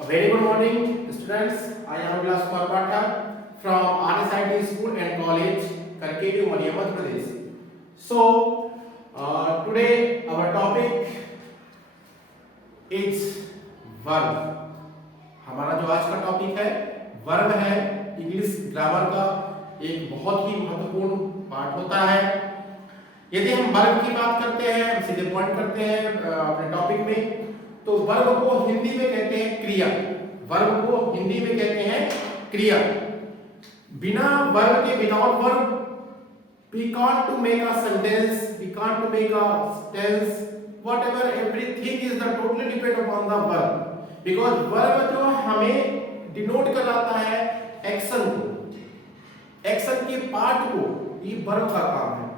A very good morning, students. I am Vilas Kumar Pathak from RSIT School and College, Karkedu, Madhya Pradesh. So, today our topic is verb. हमारा जो आज का topic है verb है। English grammar का एक बहुत ही महत्वपूर्ण पार्ट होता है। यदि हम वर्ब की बात करते हैं, हम सीधे पॉइंट करते हैं अपने टॉपिक में, तो वर्ब को हिंदी में कहते हैं क्रिया। वर्ब को हिंदी में कहते हैं क्रिया। बिना वर्ब के, without verb we can't to make a sentence, we can't to make a tense, whatever, everything is the totally depend upon the verb, because verb जो हमें डिनोट कराता है एक्शन को, एक्शन के पार्ट को, ये वर्ब का काम है।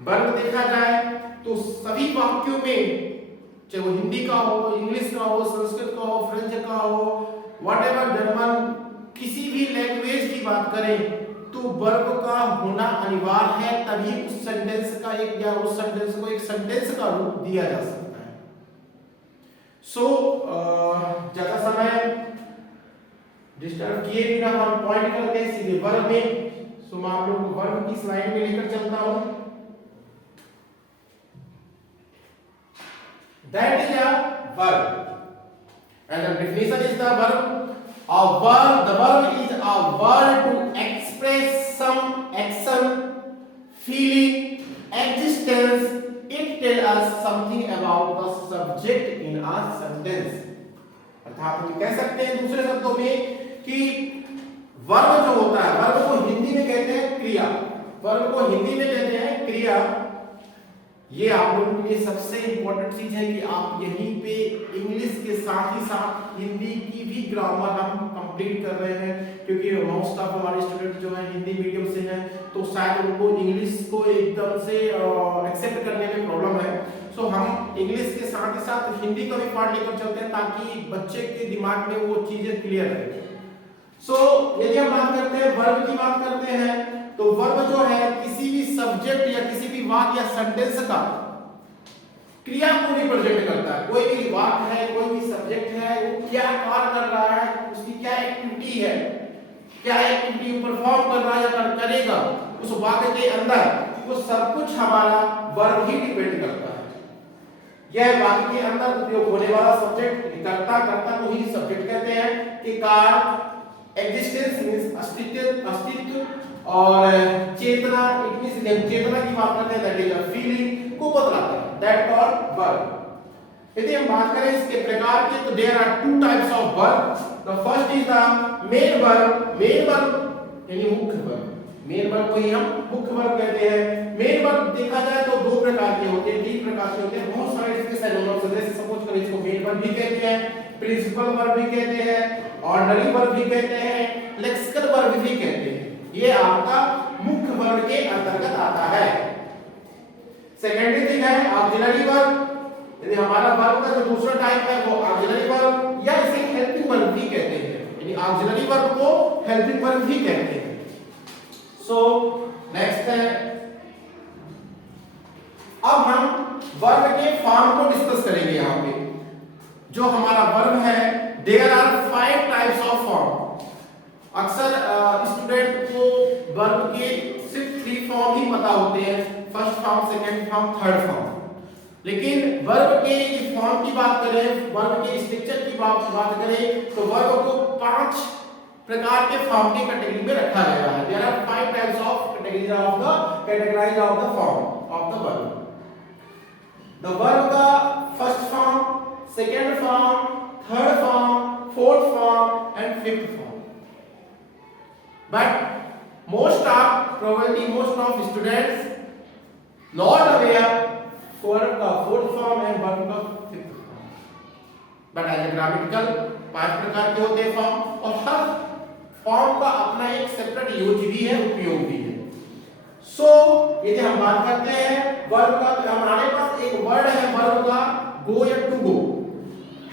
वर्ब देखा जाए तो सभी वाक्यों में, चाहे वो हिंदी का हो, इंग्लिश का हो, संस्कृत का हो, फ्रेंच का हो, व्हाटएवर, जर्मन, किसी भी लैंग्वेज की बात करें तो वर्ब का होना अनिवार्य है, तभी उस सेंटेंस का एक या उस सेंटेंस को एक सेंटेंस का रूप दिया जा सकता है। सो ज्यादा समय डिस्टर्ब किए बिना हम पॉइंट करते हैं सीधे वर्ब में। सो मैं आप लोगों को वर्ब की स्लाइड में लेकर चलता हूं। That is a verb, and the definition is the verb. A verb, the verb is a word to express some action, feeling, existence. It tells us something about the subject in a sentence. अर्थात हम कह सकते हैं दूसरे शब्दों में कि verb जो होता है, वर्ब को हिंदी में कहते हैं क्रिया। वर्ब को हिंदी में कहते हैं क्रिया। ये आप लोगों के लिए सबसे इंपॉर्टेंट चीज है कि आप यहीं पे इंग्लिश के साथ ही साथ हिंदी की भी ग्रामर हम कंप्लीट कर रहे हैं, क्योंकि मोस्ट ऑफ हमारे स्टूडेंट जो है हिंदी मीडियम से हैं, तो शायद उनको इंग्लिश को एकदम से एक्सेप्ट करने में प्रॉब्लम है। सो हम इंग्लिश के साथ ही साथ हिंदी का भी पार्ट लेकर चलते हैं ताकि बच्चे के दिमाग में वो चीजें क्लियर रहे। सो यदि हम बात करते हैं वर्ब की बात करते हैं, तो वर्ब जो है किसी भी सब्जेक्ट या किसी भी वाक्य या सेंटेंस का क्रिया को रिप्रेजेंट करता है। कोई भी वाक्य है, कोई भी सब्जेक्ट है, वो क्या कार्य कर रहा है, उसकी क्या एक्टिविटी है, क्या एक्टिविटी परफॉर्म कर रहा है या करेगा उस वाक्य के अंदर, वो सब कुछ हमारा वर्ब ही डिपेंड करता है। यह वाक्य के अंदर उपयोग होने वाला सब्जेक्ट, कर्ता को ही सब्जेक्ट कहते हैं। कि कार्य, एग्जिस्टेंस मींस अस्तित्व, और चेतना, इट मींस चेतना की बात करते हैं, दैट इज अ फीलिंग को बतलाता है, दैट कॉल्ड वर्ब। यदि हम बात करें इसके प्रकार के, तो there are two types of verb. The first is the main verb. Main verb यानी मुख्य वर्ब। मेन वर्ब को ही हम मुख्य वर्ब कहते हैं। मेन वर्ब देखा जाए तो दो प्रकार के होते हैं, तीन प्रकार के होते हैं। बहुत सारे इसके सिनोनिम्स हैं, जैसे सपोज करें इसको मेन वर्ब भी कहते हैं, प्रिंसिपल वर्ब भी कहते हैं, ऑर्डिनरी वर्ब भी कहते हैं, लेक्सिकल वर्ब भी कहते हैं। ये आपका मुख्य वर्ब के अंतर्गत आता है। सेकेंडरी थिंग है ऑक्सिलरी वर्ब। यदि हमारा वर्ब का जो दूसरा टाइप है वो ऑक्सिलरी वर्ब, या इसे हेल्पिंग वर्ब भी कहते हैं। यानी ऑक्सिलरी वर्ब को हेल्पिंग वर्ब भी कहते हैं। सो नेक्स्ट है, अब हम वर्ब के फॉर्म को डिस्कस करेंगे। यहाँ पे जो हमारा वर्ब है, there are 5 types of form. अक्सर स्टूडेंट को वर्ब के सिर्फ 3 फॉर्म ही पता होते हैं, first form, second form, third form. लेकिन वर्ब के फॉर्म की बात करें, वर्ब के स्ट्रक्चर की बात करें, तो वर्ब को 5 प्रकार के फॉर्म की कैटेगरी में रखा गया है। There are 5 types of categorize of the form of the verb. The verb का first form, second form, third form, fourth form and fifth form. But most of students not aware for the fourth form and verb का fifth form. But as a grammatical 5 प्रकार के होते हैं form, और हर form का अपना एक separate use भी है, उपयोग भी है। सो यदि हम बात करते हैं वर्ब का, तो हमारे पास एक वर्ड है वर्ब का गो या टू गो।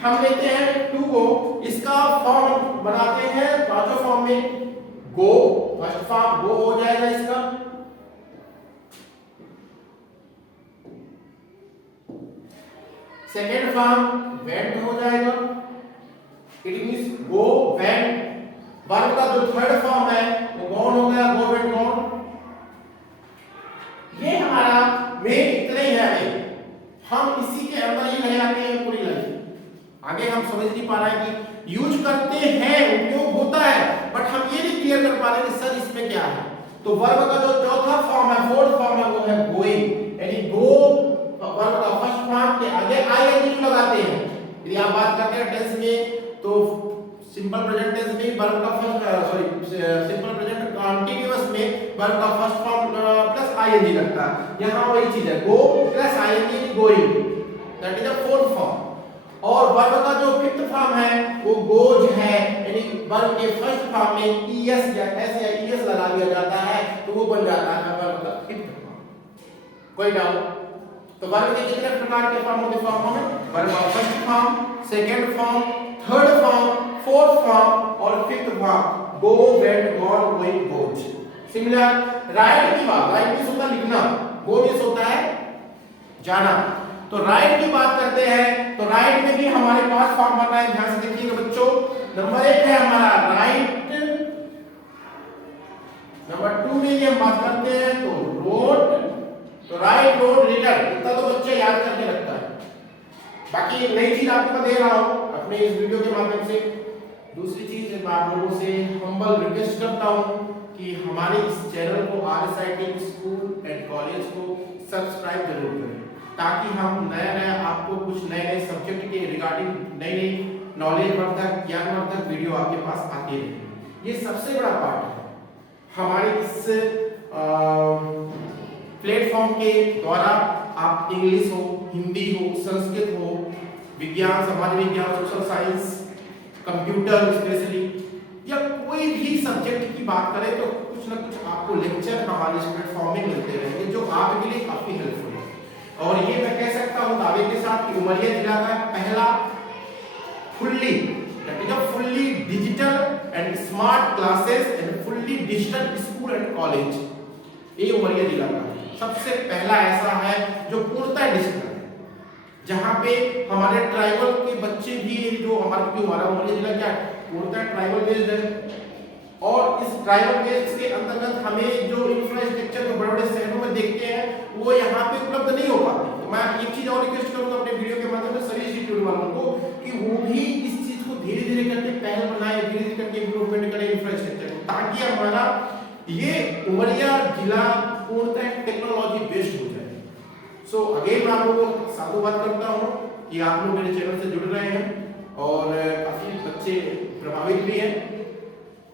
हम लेते हैं टू गो, इसका फॉर्म बनाते हैं 5 फॉर्म में। गो फर्स्ट फॉर्म गो हो जाएगा इसका। सेकेंड फॉर्म वेंट हो जाएगा। It means go went. Verb का जो थर्ड फॉर्म है वो गॉन हो गया, गो वेंट गॉन। ये हमारा मेन इतना ही है, हम इसी के अंदर ही ले आते हैं पूरी लाइफ। आगे हम समझ नहीं पा रहे हैं कि यूज करते हैं, उपयोग होता है, बट हम ये नहीं क्लियर कर पा रहे कि सर इसमें क्या है। तो वर्ब का जो चौथा फॉर्म है, फोर्थ फॉर्म है, वो है गोइंग। यानी गो वर्ब का फर्स्ट फॉर्म के आगे आईएनजी लगाते हैं। यदि आप बात करते हैं टेंस में तो सिंपल प्रेजेंट टेंस में वर्ब का फर्स्ट सिंपल प्रेजेंट कंटीन्यूअस में वर्ब का फर्स्ट फॉर्म प्लस आईएनजी लगता है। यहां वही चीज है, go plus ING going, that is the fourth form. और वर्ब का जो फिफ्थ फॉर्म है वो गोज है, यानी वर्ब के फर्स्ट फॉर्म में ईएस या एस या ईएस लगा दिया जाता है तो वो बन जाता है वर्ब का फिफ्थ फॉर्म। कोई डाउट? तो वर्ब के कितने प्रकार के फॉर्म होते हैं? फॉर्म में वर्ब का first form, second form, third form, fourth form और fifth form. Go went gone going goes. Similar right की बात, राइट मींस होता है लिखना, गो मींस होता है जाना। तो राइट की बात करते हैं तो राइट में भी हमारे पास फॉर्म बन रहा है, ध्यान से देखिएगा बच्चों। नंबर 1 है हमारा राइट, नंबर 2 में हम बात करते हैं तो रोड। तो राइट रोड रिटन, इतना तो बच्चे याद करके रखता है। बाकी नई चीज आपको दे रहा हूं अपने इस वीडियो के माध्यम से। दूसरी चीज मैं आप लोगों से हम्बल रिक्वेस्ट करता हूं कि हमारे इस चैनल को आरएसआईटी स्कूल एंड कॉलेज को सब्सक्राइब जरूर करें, ताकि हम नया आपको कुछ नए सब्जेक्ट के रिगार्डिंग नई नॉलेज वर्धक ज्ञानवर्धक वीडियो आपके पास आती रहे। ये सबसे बड़ा पार्ट है हमारे इस प्लेटफॉर्म के द्वारा। आप इंग्लिश हो, हिंदी हो, संस्कृत हो, विज्ञान, समाज विज्ञान, सोशल साइंस, कंप्यूटर स्पेशली, या कोई भी सब्जेक्ट की बात करें तो कुछ ना कुछ आपको लेक्चर हमारे इस प्लेटफॉर्म में मिलते रहेंगे, जो आपके लिए काफी हेल्पफुल है। और ये मैं कह सकता हूँ दावे के साथ कि उमरिया जिला का पहला fully digital and smart classes and fully digital school and college, ये उमरिया जिला का सबसे पहला ऐसा है जो पूर्णतः डिजिटल है, जहां पे हमारे ट्राइबल के बच्चे भी, जो हमारा उमरिया जिला क्या पूर्णतः ट्राइबल बेस्ड है। और इस ट्राइबल बेस्ड के अंतर्गत हमें जो इंफ्रास्ट्रक्चर जो बड़े-बड़े शहरों में देखते हैं वो यहाँ पे उपलब्ध नहीं हो पाते। तो मैं एक चीज और रिक्वेस्ट करूंगा अपने वीडियो के माध्यम से सभी इंस्टीट्यूट वालों को कि वो भी इस चीज को धीरे-धीरे करके पहल बनाए, धीरे-धीरे करके इंप्रूवमेंट करें इंफ्रास्ट्रक्चर को, ताकि हमारा ये उमरिया जिला पूर्णतः टेक्नोलॉजी बेस्ड हो जाए। सो अगेन मैं आप लोगों को साधुवाद करता हूँ कि आप लोग मेरे चैनल से जुड़ रहे हैं और काफी बच्चे प्रभावित भी हैं।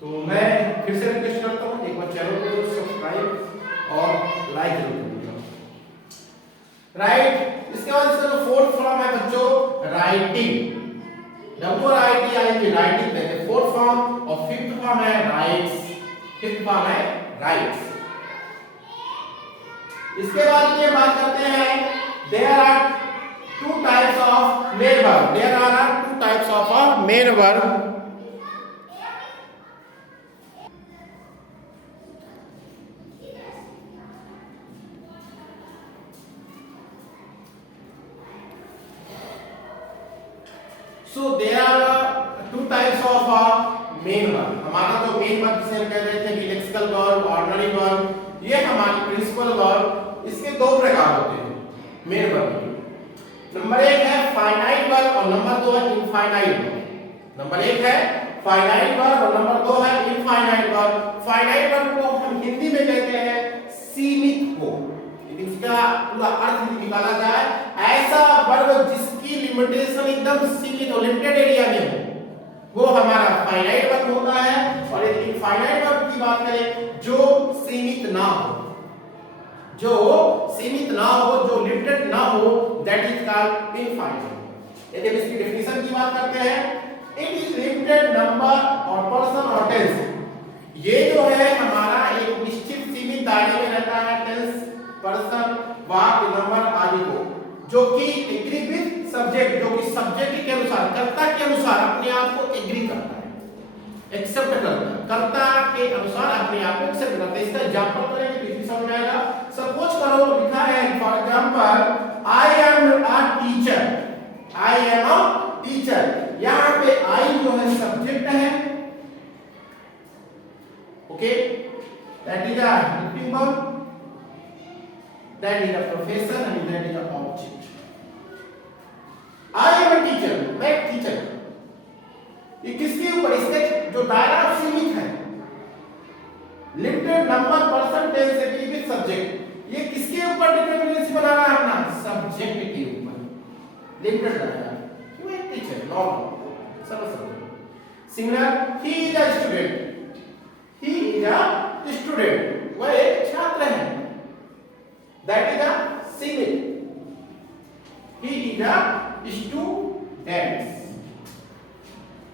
तो मैं फिर से रिक्वेस्ट करता हूँ एक बार चैनल को सब्सक्राइब और लाइक जरूर करिएगा। राइट, इसके बाद इसका जो फोर्थ फॉर्म है बच्चों राइटिंग, WRITING राइटिंग कहते हैं फोर्थ फॉर्म। और फिफ्थ फॉर्म है राइट्स, फिफ्थ फॉर्म है राइट्स। इसके बाद ये बात करते हैं there are two types of main verb, there are two types of main verb. So there are two types of main verb। हमारा जो मेन वर्ब जिसे हम कह रहे थे कि लेक्सिकल वर्ब, ऑर्डिनरी वर्ब, ये हमारी प्रिंसिपल वर्ब। इसके दो प्रकार होते हैं मेन वर्ब के। नंबर 1 है फाइनाइट वर्ब और नंबर 2 है इनफाइनाइट वर्ब। नंबर 1 है फाइनाइट वर्ब और नंबर 2 है इनफाइनाइट वर्ब। फाइनाइट वर्ब को हम हिंदी में कहते हैं सीमित हो, इसका पूरा अर्थ निकाला जाए ऐसा वर्ब जिसकी लिमिटेशन एकदम सीमित हो, लिमिटेड एरिया में हो, वो हमारा फाइनाइट वर्ब होता है। और यदि इनफाइनाइट वर्ब की बात करें जो सीमित ना हो, जो सीमित ना हो, जो लिमिटेड ना हो, दैट इज कॉल्ड इनफाइनाइट। यदि हम इसकी डेफिनेशन की बात करते हैं, इट इज लिमिटेड नंबर और पर्सन और टेंस। ये जो है हमारा एक निश्चित सीमित दायरे में रहता है, टेंस, पर्सन, वाक्य, नंबर आदि को, जो कि एग्री विद सब्जेक्ट, जो कि सब्जेक्ट के अनुसार, कर्ता के अनुसार अपने आप को एग्री करता है, एक्सेप्ट करता है, कर्ता के अनुसार अपने आप को एक्सेप्ट करता है। इसका एग्जांपल करेंगे तो इसी समझ आएगा। सपोज करो लिखा है for example I am a teacher, I am a teacher. यहाँ पे आई जो है सब्जेक्ट है, okay, that is a helping verb, that is a profession and that is a object. I am a teacher, मैं teacher. ये किसके ऊपर, इसका जो दायरा सीमित है, limited number person tense activity subject, ये किसके ऊपर डिपेंडेंसी बना रहा है अपना, सब्जेक्ट के ऊपर लिमिटेड दायरा। क्यों, एक टीचर नॉर्मल सब subject. Similar, he is a student, he is a student, वह एक छात्र है, that is a similar, he is a student,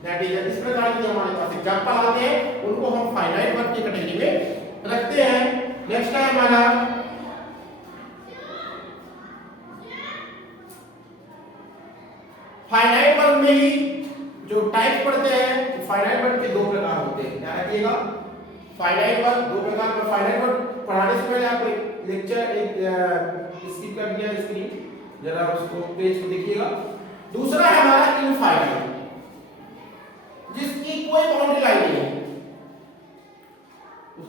that is. इस प्रकार की हमारे पास एग्जांपल आते हैं, उनको हम फाइनाइट वर्ब की कैटेगरी में रखते हैं। नेक्स्ट है हमारा फाइनाइट वर्ब में ही जो टाइप पढ़ते हैं, फाइनाइट वर्ब के दो प्रकार होते हैं, ध्यान रखिएगा। फाइनाइट वर्ब दो प्रकार का, फाइनाइट वर्ब पढ़ाने से पहले आप एक लेक्चर स्किप कर दिया स्क्रीन, जरा उसको पेज को देखिएगा। दूसरा है हमारा इनफाइनाइट, जिसकी कोई बाउंड्री लाइन नहीं है,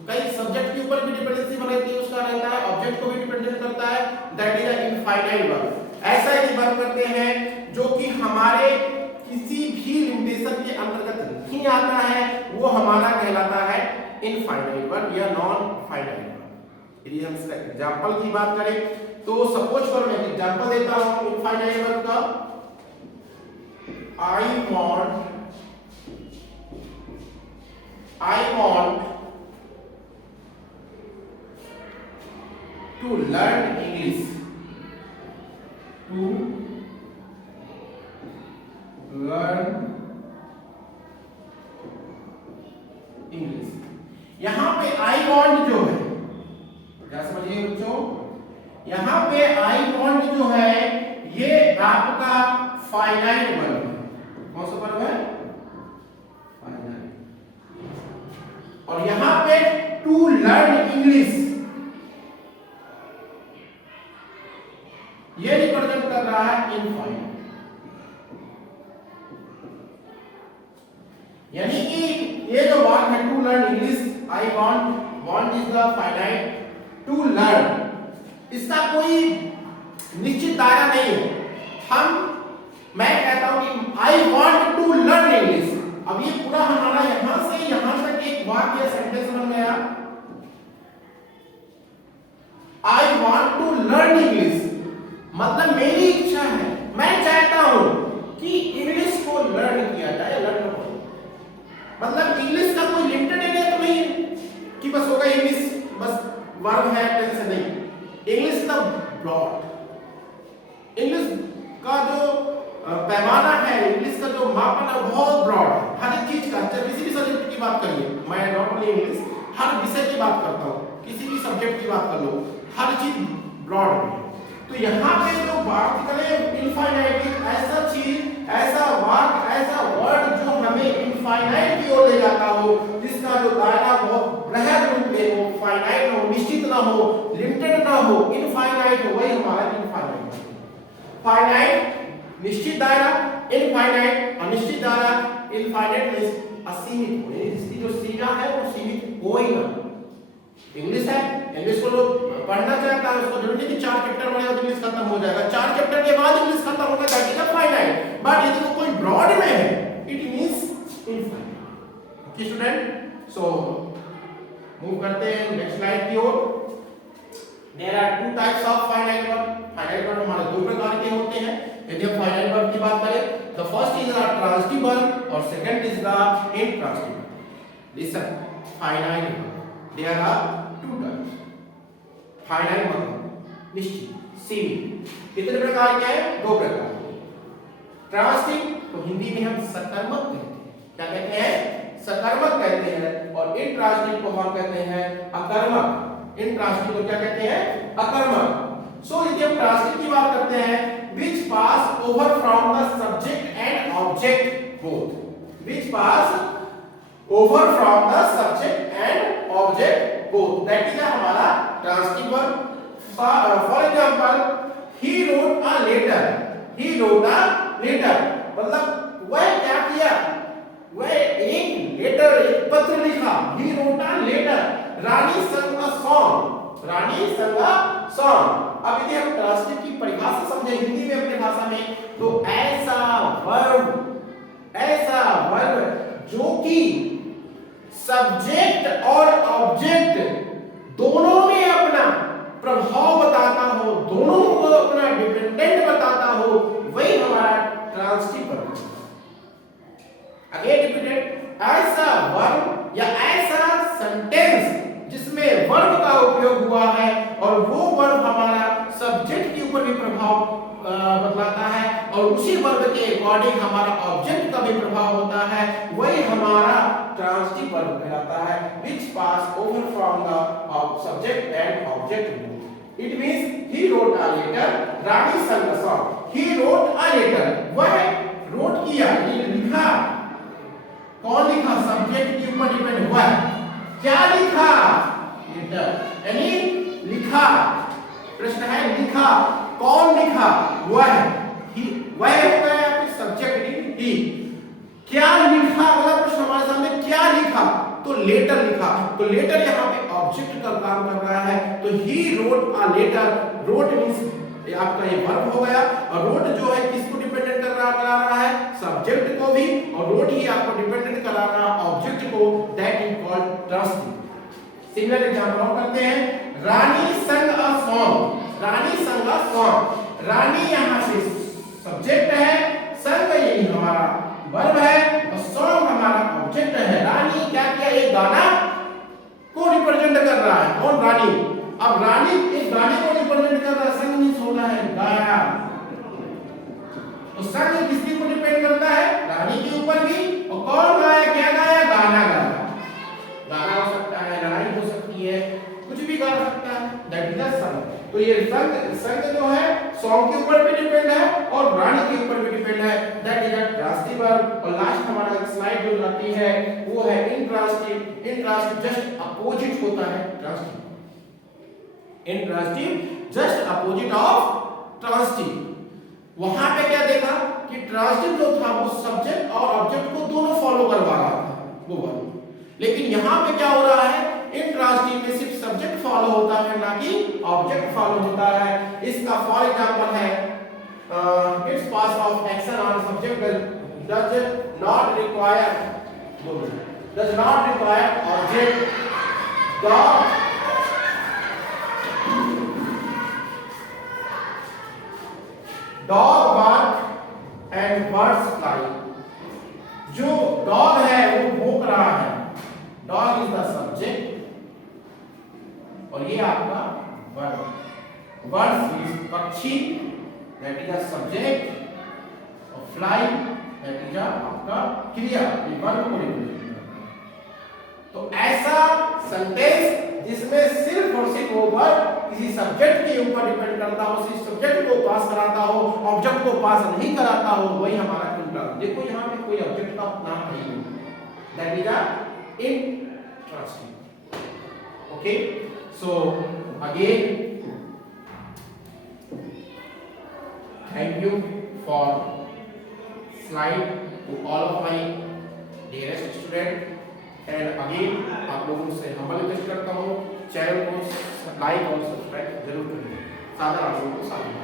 कई सब्जेक्ट के ऊपर भी डिपेंडेंसी बनाती है, उसका रहता है, ऑब्जेक्ट को भी डिपेंडेंट करता है, that is a infinite verb. ऐसा ही वर्ब करते हैं जो कि हमारे किसी भी लिमिटेशन के अंतर्गत नहीं आता है, वो हमारा कहलाता है इनफाइनाइट वर्ब या नॉन फाइनाइट वर्ब। यदि हम इसका एग्जांपल की बात करें तो सपोज फॉर मैं एग्जांपल देता हूं इनफाइनाइट वर्ब का, I want to learn English. To learn English. यहां पे I want जो है, क्या समझिए बच्चों, यहां पे I want जो है ये आपका फाइनाइट वर्ब है। कौन सा वर्ब है, और यहां पे टू लर्न इंग्लिश ये रिप्रेजेंट कर रहा है इनफाइनाइट, यानी कि ये जो वाक्य है to learn English, I want is the finite, to learn इसका कोई निश्चित दायरा नहीं है। मैं कहता हूं कि I want to learn English, अब ये पूरा हमारा यहां से यहां तक एक वाक्य सेंटेंस बन गया, I want to learn English, मतलब मेरी इच्छा है, मैं चाहता हूं कि इंग्लिश को लर्न किया जाए, लर्न हो, मतलब इंग्लिश का कोई लिमिटेड एरिया तो नहीं कि बस होगा इंग्लिश, बस वर्ब है टेंस नहीं, इंग्लिश का ब्रॉड, इंग्लिश का जो पैमाना है, इंग्लिश का जो मापन है बहुत ब्रॉड है, हर एक चीज का, चाहे किसी भी सब्जेक्ट की बात करिए, मैं नॉट ओनली इंग्लिश, हर विषय की बात करता हूँ, किसी भी सब्जेक्ट की बात कर लो, हर चीज ब्रॉड है। तो यहाँ पे जो बात करें इनफाइनाइट, ऐसा चीज, ऐसा वाक्य, ऐसा वर्ड जो हमें इनफाइनाइट की ओर ले जाता हो, जिसका जो दायरा बहुत बृहद रूप में हो, फाइनाइट हो, निश्चित ना हो, लिमिटेड ना हो, इनफाइनाइट हो, वही हमारा इनफाइनाइट। फाइनाइट निश्चित दायरा, इनफाइनाइट अनिश्चित दायरा, इनफाइनाइट मींस असीमित हो, इसकी जो सीमा है वो सीमित हो ही ना। इंग्लिश है, इंग्लिश को लोग पढ़ना चाहता है, उसको जरूरी नहीं कि 4 चैप्टर पढ़ेगा तो इंग्लिश खत्म हो जाएगा, 4 चैप्टर के बाद इंग्लिश खत्म होगा, दैट इज फाइनाइट। बट यदि वो कोई ब्रॉड में है, it means infinite. Okay student, so move करते हैं नेक्स्ट स्लाइड की ओर। There are two types of finite verb. Finite verb हमारे दो प्रकार के होते हैं। यदि हम फाइनाइट वर्ब की बात करें, the first is the transitive verb और second is the intransitive verb. Listen, finite verb there are two types. Finite मतलब निश्चित, सीमित, कितने प्रकार के हैं? दो प्रकार के। ट्रांजिटिव तो हिंदी में हम सकर्मक कहते हैं, क्या कहते हैं? सकर्मक कहते हैं, और इंट्रांजिटिव को हम कहते हैं अकर्मक। इंट्रांजिटिव को क्या कहते हैं? अकर्मक। सो यदि हम ट्रांजिटिव की बात करते हैं, which pass over from the subject and object both, which pass over from the subject and object both, that is हमारा transitive verb. For example, he wrote a letter, he wrote a letter, मतलब वह क्या किया, वह एक letter, एक पत्र लिखा। ही रोट अ लेटर, रानी संग अ सॉन्ग, रानी संग अ सॉन्ग। अब यदि हम ट्रांसलेट की परिभाषा समझे हिंदी में अपनी भाषा में, तो ऐसा वर्ब जो कि सब्जेक्ट और ऑब्जेक्ट दोनों में अपना प्रभाव बताता हो, दोनों को अपना डिपेंडेंट बताता हो, वही हमारा ट्रांसिटिव वर्ब है। अगेन रिपीटेड, ऐसा वर्ब या ऐसा सेंटेंस जिसमें वर्ब का उपयोग हुआ है और वो वर्ब हमारा सब्जेक्ट के ऊपर भी प्रभाव बतलाता है और उसी वर्ब के अकॉर्डिंग हमारा ऑब्जेक्ट का भी प्रभाव होता है, वही हमारा ट्रांसिटिव वर्ब कहलाता है, which pass over from the subject and object mood. It means he wrote a letter, Rani sang a song. He wrote a letter, वह wrote किया, लिखा। कौन लिखा? सब्जेक्ट के ऊपर डिपेंड हुआ है। क्या लिखा? लेटर, यानी लिखा। प्रश्न है लिखा, कौन लिखा? वह। वह होता है आपके सब्जेक्ट ही। क्या लिखा? अगला प्रश्न हमारे सामने, क्या लिखा? तो लेटर लिखा। तो लेटर यहाँ पे ऑब्जेक्ट का काम कर रहा है, तो he wrote a letter. Wrote means आपका ये वर्ब हो गया, और रोट जो है किसको डिपेंडेंट करा रहा है? सब्जेक्ट को भी, और रोट ही आपको डिपेंडेंट करा रहा है ऑब्जेक्ट को, that is called transitive. Similar example और करते हैं। रानी संग अ सॉन्ग, रानी संग अ सॉन्ग। रानी यहाँ से सब्जेक्ट है, संग यही हमारा वर्ब है, और सॉन्ग हमारा ऑब्जेक्ट है। रानी क्या किया? एक गाना को रिप्रेजेंट कर रहा है। कौन? रानी। अब रानी एक गाने को रिप्रेजेंट कर रहा है, संग मींस होता है गाया। तो संग किसके ऊपर डिपेंड करता है? रानी के ऊपर भी। और कौन गाया? क्या गाया? गाना गाया। गाना हो सकता है, लड़ाई हो सकती है, कुछ भी गा सकता है, दैट इज द संग। तो ये संग जो है सॉन्ग के ऊपर भी डिपेंड है और रानी के ऊपर भी डिपेंड है, that is the transitive verb. और लास्ट हमारा स्लाइड जो आती है वो है इंट्रांसिटिव। इंट्रांसिटिव जस्ट अपोजिट होता है transitive. Intransitive just opposite of transitive. वहां पे क्या देखा कि ट्रांसिटिव जो था वो सब्जेक्ट और ऑब्जेक्ट को दोनों फॉलो करवा रहा था वो वर्ब, लेकिन यहां पे क्या हो रहा है? इंट्रांसिटिव में सिर्फ सब्जेक्ट फॉलो होता है, ना कि ऑब्जेक्ट फॉलो होता है। इसका फॉर एग्जांपल है it's pass of action on subject does not require object. Dog bark and birds fly. जो डॉग है वो भौंक रहा है, डॉग इज द सब्जेक्ट, और ये आपका वर्ब। बर्ड्स इज पक्षी, दैट इज द सब्जेक्ट, और फ्लाई दैट इज आपका क्रिया, ये वर्ब को रिप्रेजेंट करता है। तो ऐसा सेंटेंस जिसमें सिर्फ और सिर्फ वो वर्ब किसी सब्जेक्ट के ऊपर डिपेंड करता हो, सिर्फ सब्जेक्ट को पास कराता हो, ऑब्जेक्ट को पास नहीं कराता हो, वही हमारा इंट्रांसिटिव। देखो यहाँ पे कोई ऑब्जेक्ट का नाम नहीं है, that is a intransitive. Okay, so again thank you for slide to all of my dearest student, and again आप लोगों से हम्बल रिक्वेस्ट करता हूँ चैनल को लाइक और सब्सक्राइब जरूर करें। सादर आप लोगों को साथ में।